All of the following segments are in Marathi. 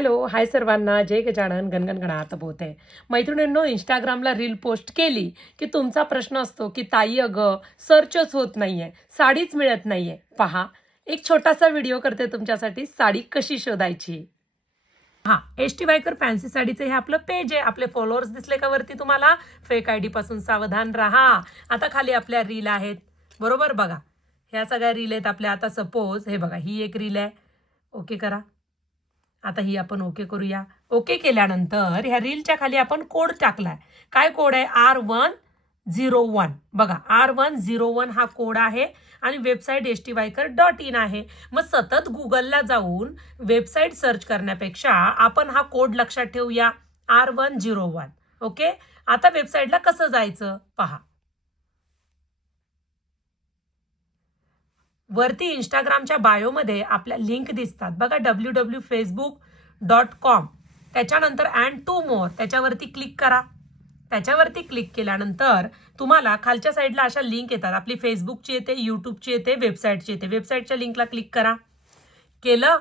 हॅलो, हाय सर्वांना. जय गजानन, गणगण गणात बोलते. मैत्रिणींनो, इंस्टाग्रामला रील पोस्ट केली की तुमचा प्रश्न असतो की ताई अगं सर्चच होत नाहीये, साडीच मिळत नाहीये. पहा, एक छोटासा व्हिडिओ करते तुमच्यासाठी, साडी कशी शोधायची. हा, एस.टी. वायकर फॅन्सी साडीचं हे आपलं पेज आहे. आपले फॉलोअर्स दिसले का वरती तुम्हाला? फेक आयडी पासून सावधान राहा. आता खाली आपल्या रील आहेत, बरोबर. बघा, ह्या सगळ्या रील आहेत आपल्या. आता सपोज हे बघा, ही एक रील आहे. ओके करा. आता ही आपण ओके करूया. ओके केल्यानंतर ह्या रीलच्या खाली आपण कोड टाकलाय. काय कोड आहे? R101. बघा, R101 हा कोड आहे आणि वेबसाईट stvyker.in आहे. मग सतत गुगलला जाऊन वेबसाईट सर्च करण्यापेक्षा आपण हा कोड लक्षात ठेवूया, R101. ओके. आता वेबसाईटला कसं जायचं पहा. वरती इंस्टाग्रामच्या बायोमध्ये आपल्या लिंक दिसतात बघा, www.facebook.com. त्याच्यानंतर अँड टू मोर त्याच्यावरती क्लिक करा. त्याच्यावरती क्लिक केल्यानंतर तुम्हाला खालच्या साईडला अशा लिंक येतात. आपली फेसबुकची येते, यूट्यूबची येते, वेबसाईटची येते. वेबसाईटच्या लिंकला क्लिक करा. केलं,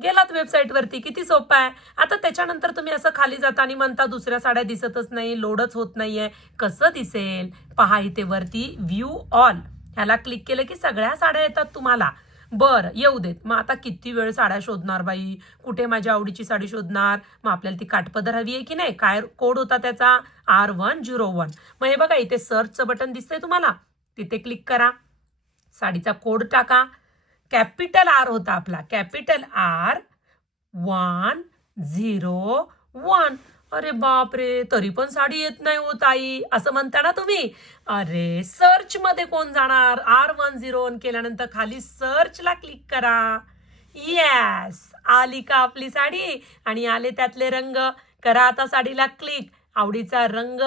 गेलात वेबसाईटवरती. किती सोपं आहे. आता त्याच्यानंतर तुम्ही असं खाली जाता आणि म्हणता दुसऱ्या साड्या दिसतच नाही, लोडच होत नाहीये. कसं दिसेल पहा, इथे वरती व्ह्यू ऑल ह्याला क्लिक केलं की सगळ्या साड्या येतात तुम्हाला. बरं, येऊ देत. मग आता किती वेळ साड्या शोधणार बाई, कुठे माझ्या आवडीची साडी शोधणार. मग आपल्याला ती काठपदर हवी आहे की नाही. काय कोड होता त्याचा? R101. मग हे बघा, इथे सर्चचं बटन दिसतंय तुम्हाला, तिथे क्लिक करा. साडीचा कोड टाका. कॅपिटल R होता आपला, कॅपिटल R101. अरे बापरे, तरी पण साडी येत नाही हो ताई, असं म्हणता ना तुम्ही. अरे, सर्च मध्ये कोण जाणार? R101 केल्यानंतर खाली सर्चला क्लिक करा. येस, आली का आपली साडी आणि आले त्यातले रंग. करा आता साडीला क्लिक. आवडीचा रंग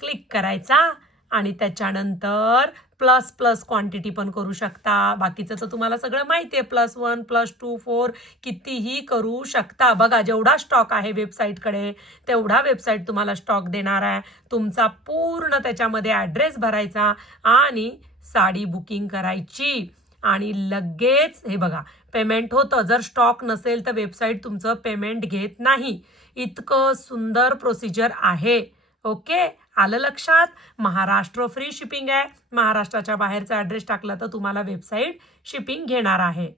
क्लिक करायचा आणि त्याच्यानंतर प्लस प्लस क्वांटिटी पण करू शकता. बाकीचं तर तुम्हाला सगळं माहिती आहे, +1, +2, 4 कितीही करू शकता. बघा, जेवढा स्टॉक आहे वेबसाईटकडे तेवढा वेबसाईट तुम्हाला स्टॉक देणार आहे. तुमचा पूर्ण त्याच्यामध्ये ॲड्रेस भरायचा आणि साडी बुकिंग करायची आणि लगेच हे बघा पेमेंट होतं. जर स्टॉक नसेल तर वेबसाईट तुमचं पेमेंट घेत नाही. इतकं सुंदर प्रोसिजर आहे. ओके, आलं लक्षात. महाराष्ट्र फ्री शिपिंग आहे. महाराष्ट्राच्या बाहेरचा ॲड्रेस टाकला तर तुम्हाला वेबसाईट शिपिंग घेणार आहे.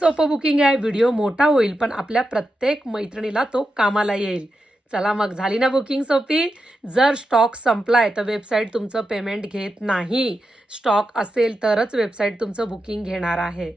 सोपं बुकिंग आहे. व्हिडिओ मोठा होईल पण आपल्या प्रत्येक मैत्रिणीला तो कामाला येईल. चला मग, झाली ना बुकिंग सोपी. जर स्टॉक संपलाय तर वेबसाईट तुमचं पेमेंट घेत नाही. स्टॉक असेल तरच वेबसाईट तुमचं बुकिंग घेणार आहे.